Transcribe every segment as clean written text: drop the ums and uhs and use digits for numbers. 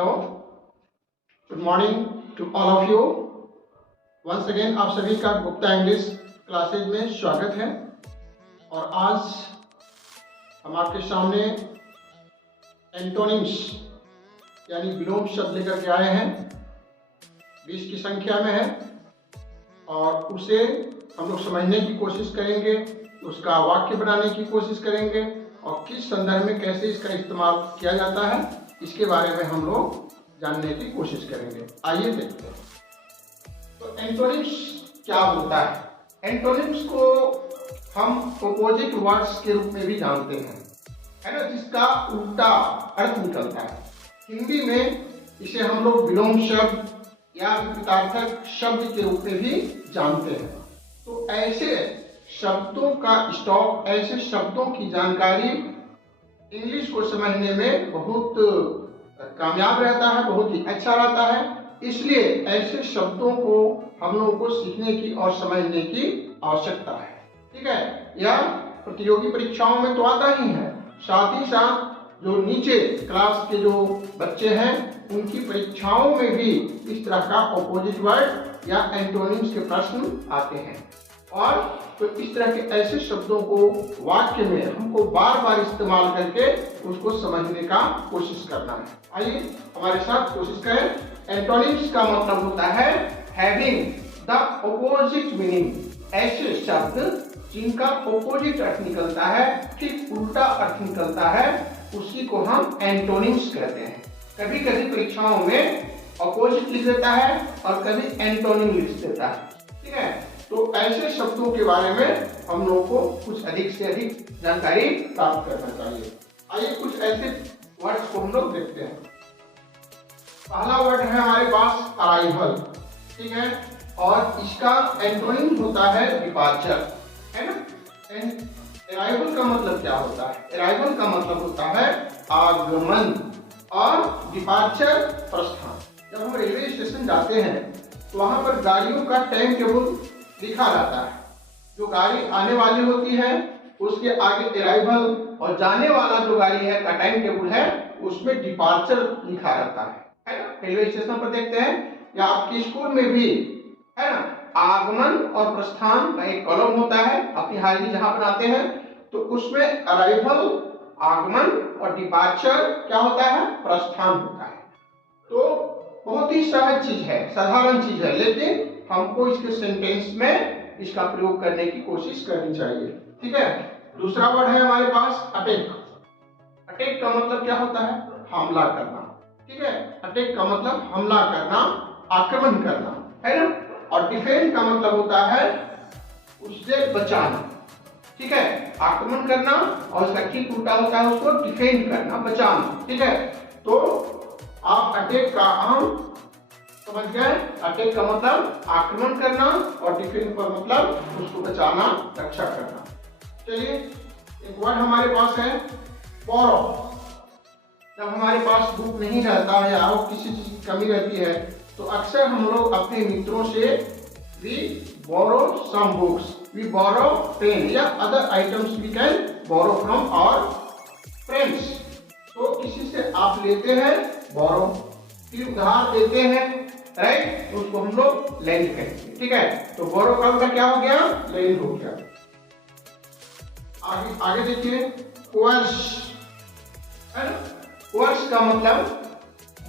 Hello, good morning to all of you. Once again आप सभी का गुप्ता इंग्लिश क्लासेज में स्वागत है। और आज हम आपके सामने एंटोनिम्स यानी विलोम शब्द लेकर के आए हैं। 20 की संख्या में है और उसे हम लोग समझने की कोशिश करेंगे, उसका वाक्य बनाने की कोशिश करेंगे और किस संदर्भ में कैसे इसका इस्तेमाल किया जाता है इसके बारे में हम लोग जानने की कोशिश करेंगे। आइए देखते हैं। तो एंटोनिम्स क्या होता है? एंटोनिम्स को हम अपोजिट वर्ड्स के रूप में भी जानते हैं, है ना, जिसका उल्टा अर्थ निकलता है। हिंदी में इसे हम लोग विलोम शब्द या विपरीतार्थक शब्द के रूप में भी जानते हैं। तो ऐसे शब्दों का स्टॉक, ऐसे शब्दों की जानकारी इंग्लिश को समझने में बहुत कामयाब रहता है, बहुत ही अच्छा रहता है। इसलिए ऐसे शब्दों को हम लोगों को सीखने की और समझने की आवश्यकता है। ठीक है, यह प्रतियोगी परीक्षाओं में तो आता ही है, साथ ही साथ जो नीचे क्लास के जो बच्चे हैं उनकी परीक्षाओं में भी इस तरह का अपोजिट वर्ड या एंटोनिम्स के प्रश्न आते हैं। और तो इस तरह के ऐसे शब्दों को वाक्य में हमको बार बार इस्तेमाल करके उसको समझने का कोशिश करना है। आइए हमारे साथ कोशिश करें। एंटोनिम्स का मतलब होता है हैविंग द अपोजिट मीनिंग। ऐसे शब्द जिनका अपोजिट अर्थ निकलता है, ठीक उल्टा अर्थ निकलता है, उसी को हम एंटोनिम्स कहते हैं। कभी कभी परीक्षाओं में अपोजिट लिख देता है और कभी एंटोनिम लिख देता है। ठीक है, तो ऐसे शब्दों के बारे में हम लोगों को कुछ अधिक से अधिक जानकारी प्राप्त करना चाहिए। आइए कुछ ऐसे वर्ड्स को हम लोग देखते हैं। पहला वर्ड है हमारे पास अराइवल। ठीक है, और इसका एंटोनिम होता है डिपार्चर, है ना। अराइवल का मतलब क्या होता है? अराइवल का मतलब होता है आगमन और डिपार्चर प्रस्थान। जब हम रेलवे स्टेशन जाते हैं तो वहां पर गाड़ियों का टाइम टेबल लिखा रहता है। जो गाड़ी आने वाली होती है उसके आगे अराइवल और जाने वाला जो गाड़ी है का टाइम टेबल है उसमें डिपार्चर लिखा रहता है ना। रेलवे स्टेशन पर देखते हैं या आपके स्कूल में भी, है ना, आगमन और प्रस्थान का एक कॉलम होता है। अपनी हाजिरी जहां बनाते हैं तो उसमें अराइवल आगमन और डिपार्चर क्या होता है? प्रस्थान होता है। तो बहुत ही सहज चीज है, साधारण चीज है, लेकिन हमको इसके सेंटेंस में इसका प्रयोग करने की कोशिश करनी चाहिए। ठीक है, दूसरा वर्ड है हमारे पास अटैक। अटैक का मतलब क्या होता है? हमला करना। ठीक है, अटैक का मतलब हमला करना, आक्रमण करना, है ना। और डिफेंड का मतलब होता है उससे बचाना। ठीक है, आक्रमण करना और उसका ठीक उल्टा होता है उसको डिफेंड करना, बचाना। ठीक है, तो आप अटैक का हम समझ गए। अटैक का मतलब आक्रमण करना और डिफेंड का मतलब उसको बचाना, रक्षा करना। चलिए एक वर्ड हमारे पास है बोरो। जब हमारे पास बुक नहीं रहता है या किसी चीज की कमी रहती है तो अक्सर हम लोग अपने मित्रों से we borrow some books, we borrow pen या other items we can borrow from our friends. तो किसी से आप लेते हैं बोरो, फिर उधार देते हैं, राइट, उसको हम लोग लेंड कहेंगे। ठीक है, तो बोरो का क्या हो गया? लेंड हो गया। आगे देखिए कोर्स, है ना। कोर्स का मतलब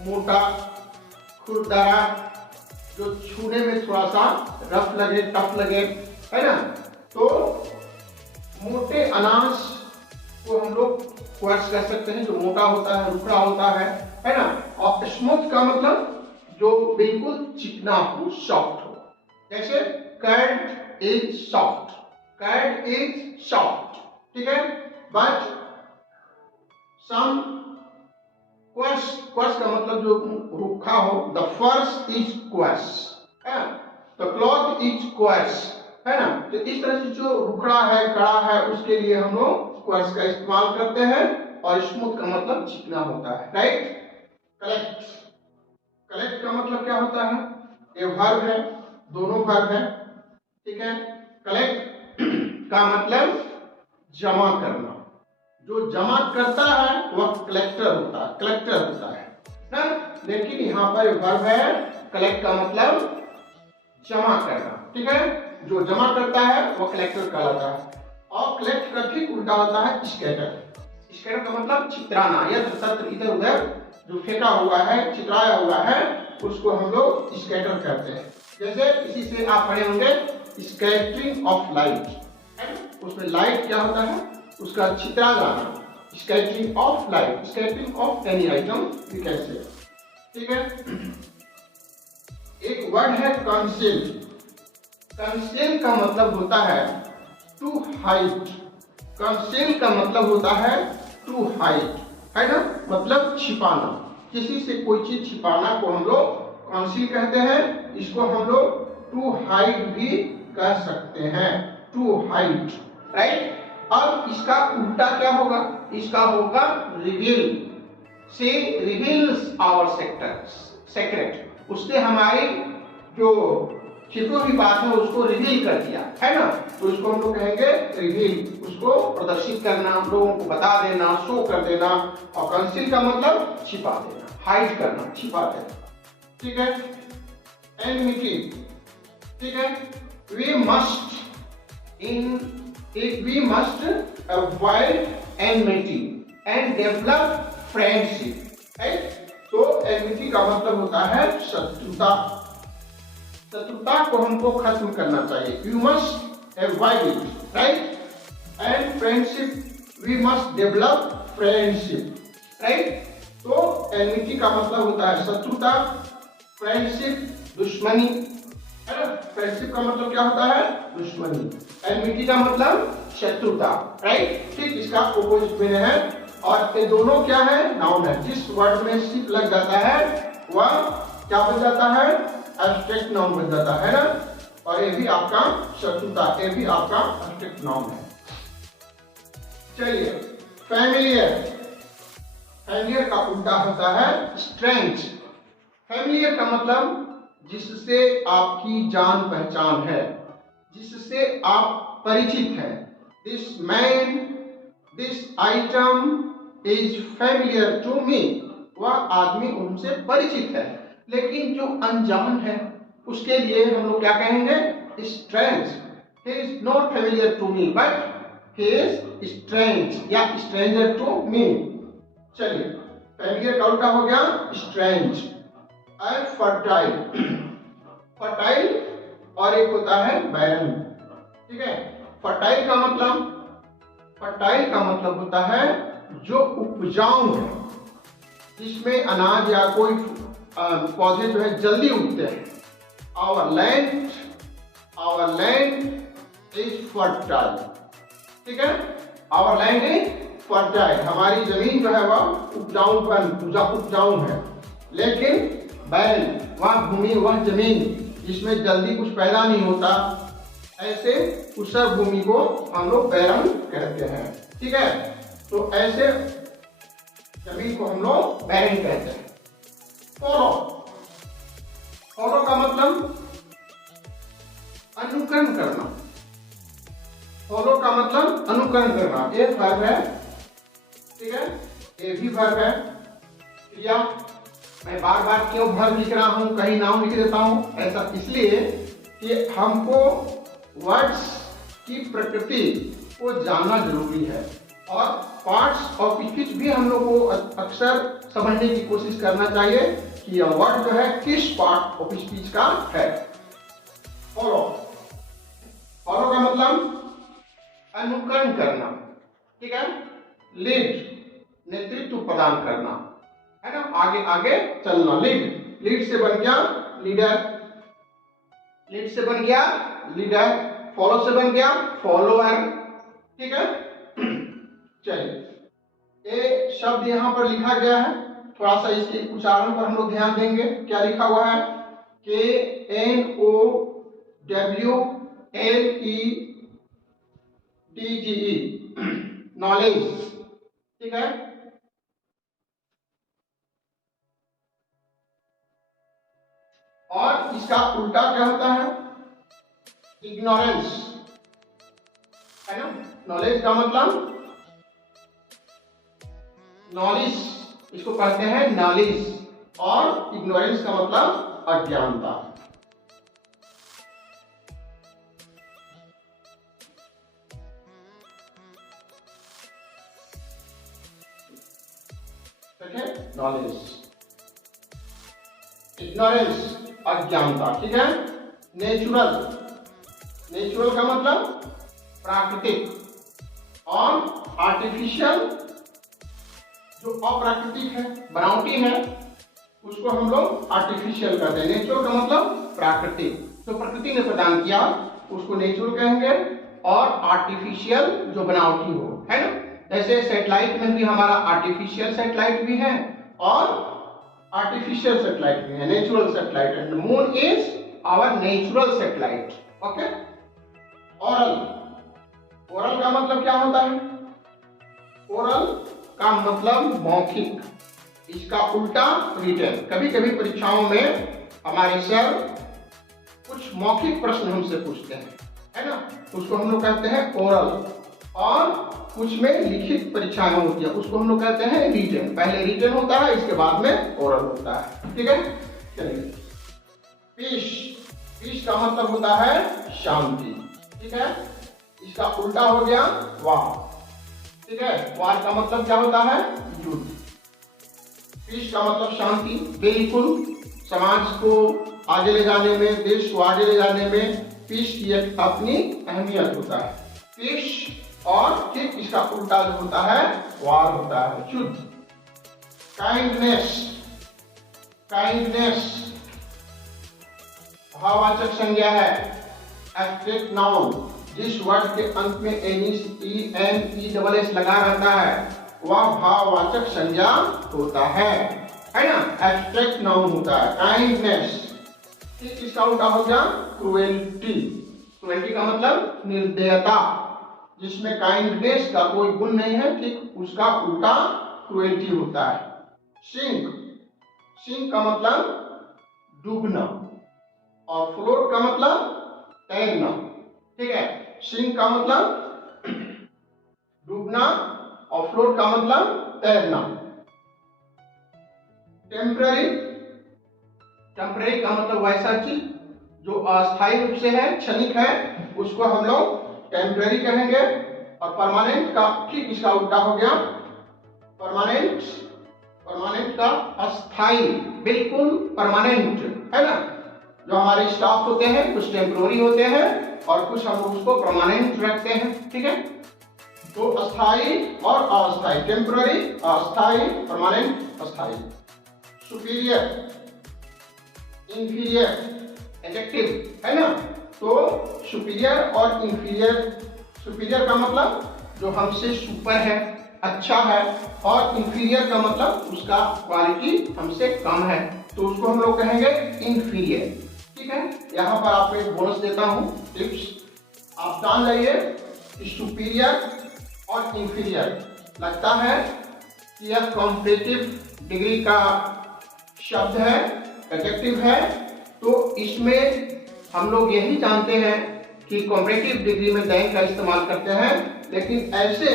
मोटा, खुरदरा, जो छूने में थोड़ा सा रफ लगे, टफ लगे, है ना। तो मोटे अनाज को हम लोग कोर्स कह सकते हैं, जो मोटा होता है, रुखड़ा होता है ना। और स्मूथ का मतलब जो बिल्कुल चिकना हो, सॉफ्ट हो। जैसे curd is soft, curd is soft. ठीक है, बट सम क्वर्स, क्वर्स का मतलब जो रूखा हो। द फर्श इज क्वर्स, है ना। द क्लॉथ इज क्वर्स, है ना। तो इस तरह से जो रुखड़ा है, कड़ा है, उसके लिए हम लोग क्वर्स का इस्तेमाल करते हैं। और स्मूथ का मतलब चिकना होता है, राइट। कलेक्ट, कलेक्ट का मतलब क्या होता है? ये वर्ब है, दोनों वर्ब है। ठीक है, कलेक्ट का मतलब जमा करना। जो जमा करता है वह कलेक्टर होता है, कलेक्टर होता है ना। लेकिन यहाँ पर वर्ब है कलेक्ट का मतलब जमा करना, ठीक है। जो जमा करता है वो कलेक्टर कहलाता है। और कलेक्ट का ठीक उल्टा होता है स्कैटर। स्कैटर का मतलब छितराना, यत्र तत्र इधर उधर जो फेंका हुआ है, चितराया हुआ है, उसको हम लोग स्कैटर कहते हैं। जैसे इसी से आप पढ़े होंगे स्कैटरिंग ऑफ लाइट। उसमें लाइट क्या होता है, उसका छितरा जाना। Scattering of light, scattering of any item you can say, ठीक है। एक वर्ड है कंसील। कंसील का मतलब होता है टू हाइड। कंसील का मतलब होता है टू हाइड, है ना, मतलब छिपाना। किसी से कोई चीज छिपाना को हम लोग कंसील कहते हैं। इसको हम लोग टू हाइड भी कह सकते हैं, टू हाइड, राइट। अब इसका उल्टा क्या होगा, इसका होगा रिवील। से रिवील्स आवर सेक्रेट, उससे हमारी जो छिपी हुई बात है उसको रिवील कर दिया, है ना, तो इसको हम लोग कहेंगे रिवील। उसको प्रदर्शित करना, लोगों को बता देना, शो कर देना। और कंसील का मतलब छिपा देना, हाइड करना, छिपा देना, ठीक है। एनमिटी, ठीक है। We must avoid enmity and develop friendship, right. तो एनमिटी का मतलब होता है शत्रुता। शत्रुता को हमको खत्म करना चाहिए। You must avoid it, right. And friendship, we must develop friendship, right. तो एनमिटी का मतलब होता है शत्रुता, फ्रेंडशिप दुश्मनी, है ना। फ्रेंडशिप का मतलब क्या होता है, दुश्मनी। एनमिटी का मतलब शत्रुता, राइट। ठीक इसका ऑपोजिट में है। और ये दोनों क्या है, नाउन है। जिस वर्ड में शिप लग जाता है वह क्या बन जाता है, एब्स्ट्रैक्ट नाउन बन जाता है ना। और ये भी आपका शत्रुता, ये भी आपका एब्स्ट्रैक्ट नाउन है। चलिए, फैमिलियर। फैमिलियर का उल्टा होता है स्ट्रेंज। फैमिलियर का मतलब जिससे आपकी जान पहचान है, जिससे आप परिचित हैं। This man, this item is familiar to me. वह आदमी उनसे परिचित है। लेकिन जो अनजान है उसके लिए हम लोग क्या कहेंगे, strange. He is not familiar to me but he is strange या स्ट्रेंजर टू मी। चलिए, फैमिलियर का उल्टा हो गया स्ट्रेंज। फर्टाइल। फर्टाइल और एक होता है बैरन, ठीक है। फर्टाइल का मतलब होता है जो उपजाऊ है, जिसमें अनाज या कोई पौधे जो है जल्दी उगते हैं। आवर लैंड इज फर्टाइल, ठीक है। आवर लैंड इज फर्टाइल, हमारी जमीन जो है वह उपजाऊ है। लेकिन बैरन, वह भूमि, वह जमीन जिसमें जल्दी कुछ पैदा नहीं होता, ऐसे ऊसर भूमि को हम लोग बैरन कहते हैं, ठीक है। तो ऐसे जमीन को हम लोग बैरन कहते हैं। फॉलो का मतलब अनुकरण करना। फॉलो का मतलब अनुकरण करना। ये वर्ब है, ठीक है, ये भी वर्ब है। या मैं बार बार क्यों वर्ब लिख रहा हूं, कहीं नाउन लिख देता हूं, ऐसा इसलिए कि हमको वर्ड्स की प्रकृति को जानना जरूरी है। और पार्ट्स ऑफ स्पीच भी हम लोग को अक्सर समझने की कोशिश करना चाहिए कि यह वर्ड जो है किस पार्ट ऑफ स्पीच का है। फॉलो का मतलब अनुकरण करना, ठीक है। लीड, नेतृत्व प्रदान करना, है ना, आगे आगे चलना। लीड से बन गया लीडर, लीड से बन गया लीडर, फॉलो से बन गया फॉलोअर, ठीक है। चलिए, ये शब्द यहां पर लिखा गया है, थोड़ा सा इसके उच्चारण पर हम लोग ध्यान देंगे। क्या लिखा हुआ है, KNOWLEDGE, नॉलेज, ठीक है। और इसका उल्टा क्या होता है, इग्नोरेंस, है ना। नॉलेज का मतलब नॉलेज, इसको कहते हैं नॉलेज। और इग्नोरेंस का मतलब अज्ञानता। ठीक है, नॉलेज, इग्नोरेंस अज्ञानता। ठीक है, नेचुरल, नेचुरल का मतलब प्राकृतिक, और आर्टिफिशियल जो अप्राकृतिक है, बनावटी है, उसको हम लोग आर्टिफिशियल कहते हैं। नेचुरल का मतलब प्राकृतिक, जो प्रकृति ने प्रदान किया उसको नेचुरल कहेंगे, और आर्टिफिशियल जो बनावटी हो, है ना। जैसे सैटेलाइट में भी हमारा आर्टिफिशियल सैटेलाइट भी है और आर्टिफिशियल सैटेलाइट भी है, natural satellite, and moon is our natural satellite. Okay, oral, oral का मतलब क्या होता है? ओरल का मतलब मौखिक, इसका उल्टा रिटन। कभी कभी परीक्षाओं में हमारे सर कुछ मौखिक प्रश्न हमसे पूछते हैं, है ना, उसको हम लोग कहते हैं ओरल, और कुछ में लिखित परीक्षाएं होती है, उसको हम लोग कहते हैं रिटन। पहले रिटन होता है, इसके बाद में ओरल होता है। ठीक है, चलिए, पीस, पीस का मतलब होता है शांति। ठीक है, इसका उल्टा हो गया वार। ठीक है, वार का मतलब क्या होता है? युद्ध। पीस का मतलब शांति। बिल्कुल, समाज को आगे ले जाने में, देश को आगे ले जाने में पीस की एक अपनी अहमियत होता है। पीस, और ठीक इसका उल्टा जो होता है वार होता है, युद्ध। काइंडनेस, काइंडनेस भाववाचक संज्ञा है, एब्स्ट्रैक्ट नाउन। जिस वर्ड के अंत में NESS लगा रहता है वह भाववाचक संज्ञा होता है ना, एब्स्ट्रैक्ट नाउन होता है। काइंडनेस, ठीक इसका उल्टा हो गया क्रुएल्टी। क्रुएल्टी का मतलब निर्दयता, जिसमें काइंडनेस का कोई गुण नहीं है, ठीक उसका उल्टा क्रुएल्टी होता है। सिंक, सिंक का मतलब डूबना, और फ्लोट का मतलब तैरना। ठीक है, सिंक का मतलब डूबना और फ्लोट का मतलब तैरना। टेम्पररी, टेम्पररी का मतलब वैसा चीज जो अस्थायी रूप से है, क्षणिक है, उसको हम लोग टेम्पररी कहेंगे। और परमानेंट का ठीक इसका उल्टा हो गया परमानेंट, परमानेंट का अस्थायी, बिल्कुल परमानेंट, है ना। जो हमारे स्टाफ होते हैं कुछ टेम्पररी होते हैं और कुछ हम लोग उसको परमानेंट रखते हैं। ठीक है, तो अस्थायी और अस्थायी, टेम्पररी, अस्थायी, परमानेंट, अस्थायी। सुपीरियर, इंफीरियर, एडजेक्टिव, है ना। तो सुपीरियर और इंफीरियर, सुपीरियर का मतलब जो हमसे सुपर है, अच्छा है, और इंफीरियर का मतलब उसका क्वालिटी हमसे कम है, तो उसको हम लोग कहेंगे इंफीरियर। ठीक है, यहाँ पर आपको एक बोनस देता हूँ, टिप्स आप जान लीजिए कि सुपीरियर और इंफीरियर लगता है कि यह कॉम्परेटिव डिग्री का शब्द है, एडजेक्टिव है, तो इसमें हम लोग यही जानते हैं कि कॉम्परेटिव डिग्री में दैन का इस्तेमाल करते हैं, लेकिन ऐसे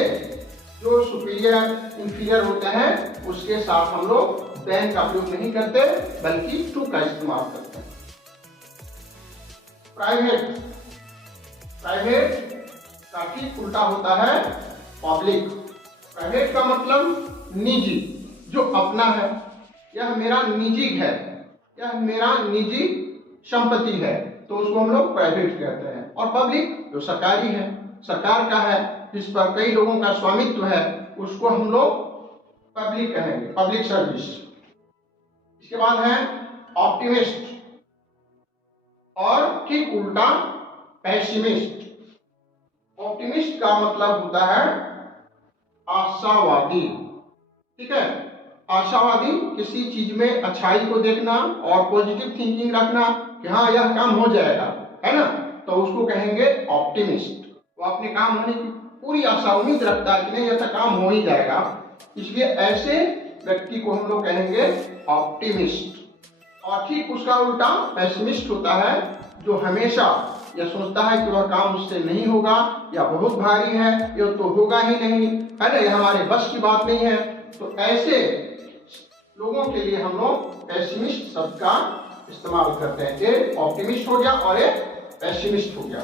जो सुपीरियर इंफीरियर होते हैं उसके साथ हम लोग दैन का प्रयोग नहीं करते बल्कि टू का इस्तेमाल करते हैं। प्राइवेट, प्राइवेट का ठीक उल्टा होता है पब्लिक। प्राइवेट का मतलब निजी, जो अपना है, यह मेरा निजी है, यह मेरा निजी संपत्ति है, तो उसको हम लोग प्राइवेट कहते हैं। और पब्लिक जो सरकारी है, सरकार का है, जिस पर कई लोगों का स्वामित्व है, उसको हम लोग पब्लिक कहेंगे, पब्लिक सर्विस। इसके बाद है ऑप्टिमिस्ट, और ठीक उल्टा पेसिमिस्ट। ऑप्टिमिस्ट का मतलब होता है आशावादी। ठीक है, आशावादी किसी चीज में अच्छाई को देखना और पॉजिटिव थिंकिंग रखना कि हाँ यह काम हो जाएगा, है ना, तो उसको कहेंगे ऑप्टिमिस्ट। वो अपने काम होने की पूरी आशा उम्मीद रखता है कि नहीं ऐसा काम हो ही जाएगा, इसलिए ऐसे व्यक्ति को हम लोग कहेंगे ऑप्टिमिस्ट। और ठीक उसका उल्टा पेसिमिस्ट होता है, जो हमेशा यह सोचता है कि वह काम उससे नहीं होगा, या बहुत भारी है, यह तो होगा ही नहीं, है ना, यह हमारे बस की बात नहीं है। तो ऐसे लोगों के लिए हम लोग पेसिमिस्ट शब्द का इस्तेमाल करते हैं। एक ऑप्टिमिस्ट हो गया और एक पेसिमिस्ट हो गया।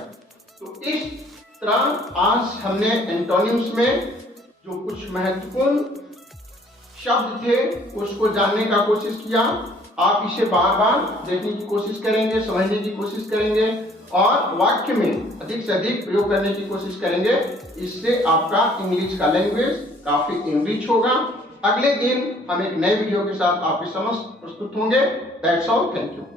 तो इस तरह आज हमने एंटोनिम्स में जो कुछ महत्वपूर्ण शब्द थे उसको जानने का कोशिश किया। आप इसे बार बार देखने की कोशिश करेंगे, समझने की कोशिश करेंगे और वाक्य में अधिक से अधिक प्रयोग करने की कोशिश करेंगे। इससे आपका इंग्लिश का लैंग्वेज काफी इनरिच होगा। अगले दिन हम एक नए वीडियो के साथ आपके समक्ष प्रस्तुत होंगे। That's all, thank you.